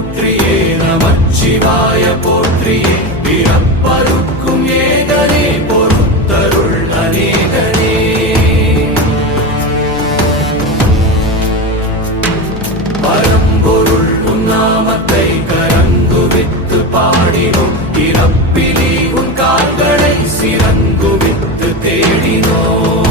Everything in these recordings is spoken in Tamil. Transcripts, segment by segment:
போற்றியே நமச்சிவாய போற்றியே பிறப்பருக்கும் ஏகனே பொறுத்தருள் அநேகனே பரம்பொருள் உன்னாமத்தை கரங்குவித்து பாடினோம் இறப்பிலி உன் கால்களை சிறங்குவித்து தேடினோம்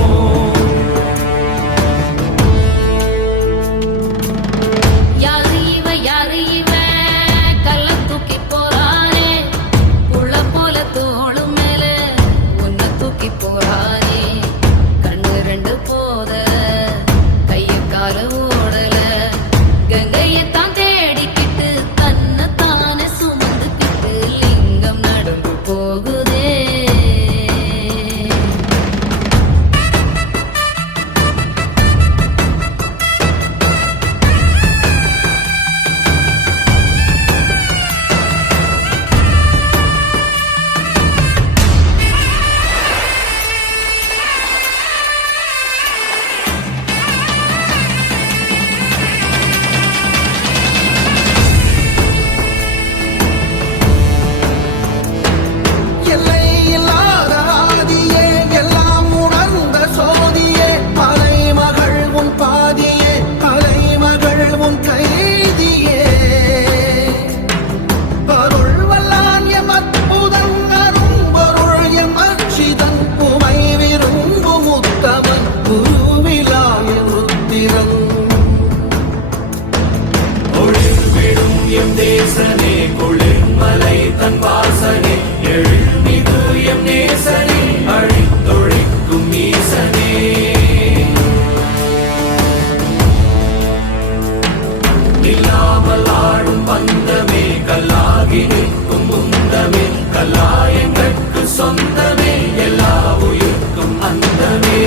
சொந்தமே எல்லா உயிர்க்கும் அந்தமே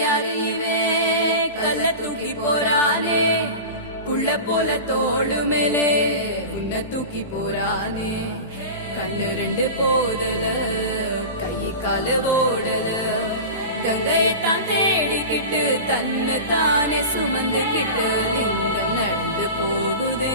யாரு இவே கல்ல தூக்கி போறானே உள்ள போல தோடு மேலே உன்னை தூக்கி போறானே கண்ணு ரெண்டு போதல கையை கால ஓடல கங்கையத்தான் தேடிக்கிட்டு தன்னை தானே சுமந்துக்கிட்டு லிங்கம் நடந்து போகுதே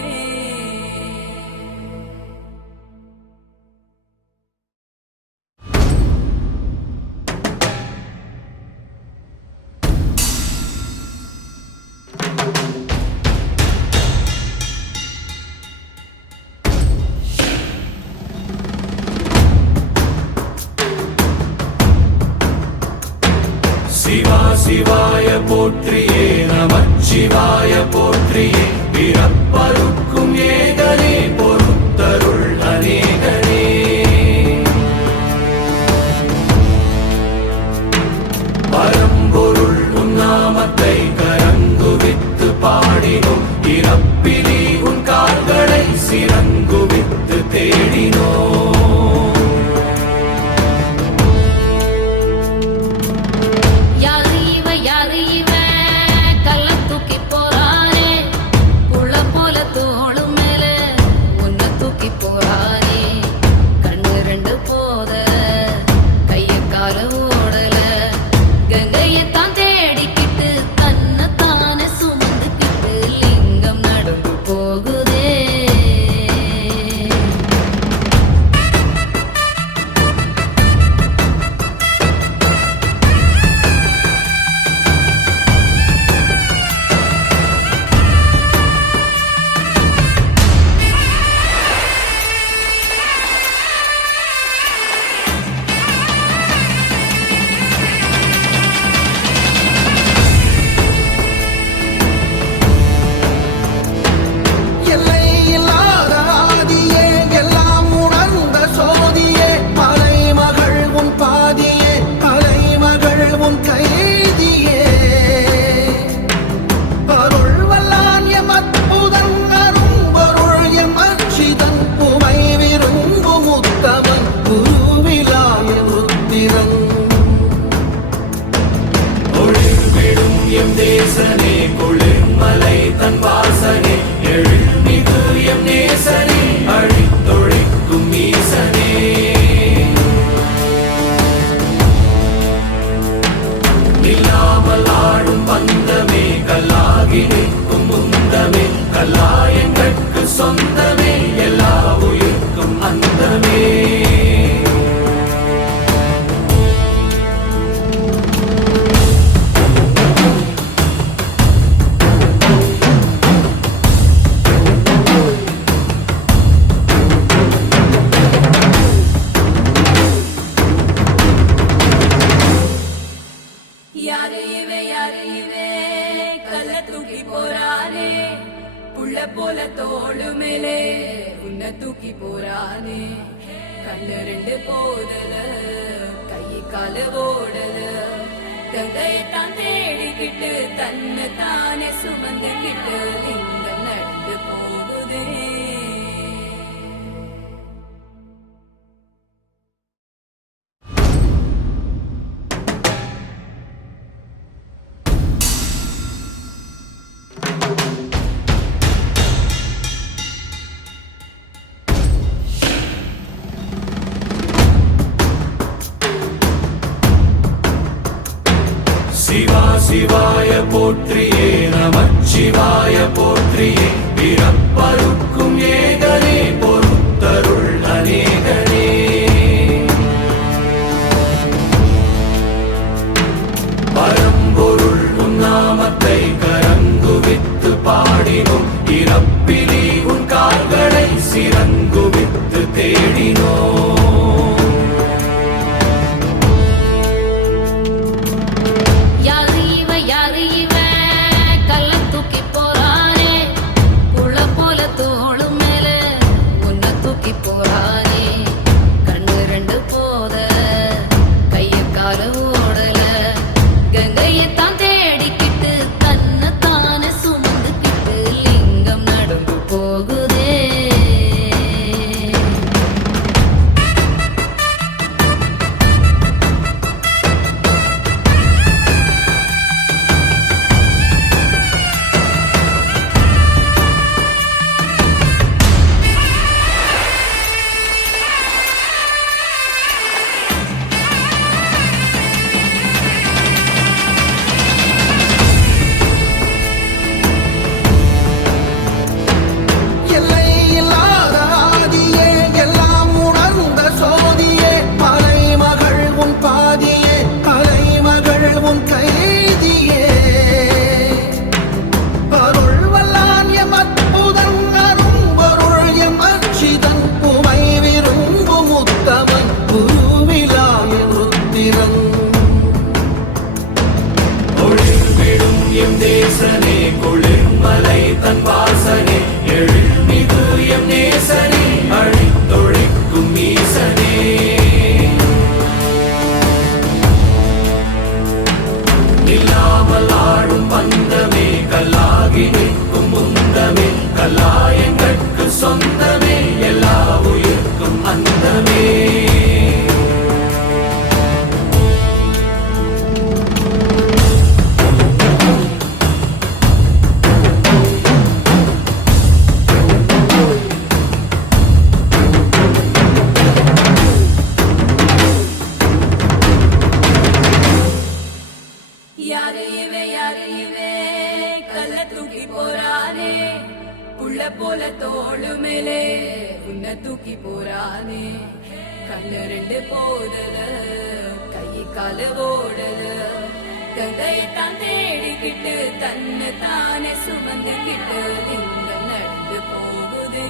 சிவா சிவாய போற்றியே நமச்சிவாய போற்றியே பிறப்பருக்கும் ஏகனே பொறுத்தருள் அநேகனே பரம்பொருள் உன்னாமத்தை கரங்குவித்து பாடினோம் இறப்பிலி உன் கால்களை சிறங்குவித்து தேடினோம் கல்ல தூக்கி போறானே உள்ள போல தோளும் மேல தோளு மேலே உன்னை தூக்கி போறானே கண்ணு ரெண்டு போதல கை கால ஓடல கங்கையத்தான் தேடிக்கிட்டு தன்னை தானே சுமந்துக்கிட்டு லிங்கம் நடந்து போகுதே. சிவா சிவாய போற்றியே நமச்சிவாய போற்றியே பிறப்பருக்கும் ஏகனே பொறுத்தருள் அநேகனே. பரம்பொருள் உன் நாமத்தை கரங்குவித்து பாடினோம் இறப்பிலி உன் கால்களை சிறங்குவித்து தேடினோம். சொந்தமே எல்லா உயிர்க்கும் அந்தமே. யாரு இவே கல்ல தூக்கி போறானே புள்ள போல தோளு மேலே உன்னை தூக்கி போறானே கண்ணு ரெண்டு போதல கை கால ஓடல கங்கையத்தான் தேடிக்கிட்டு தன்னை தானே சுமந்துக்கிட்டு லிங்கம் நடந்து போகுதே.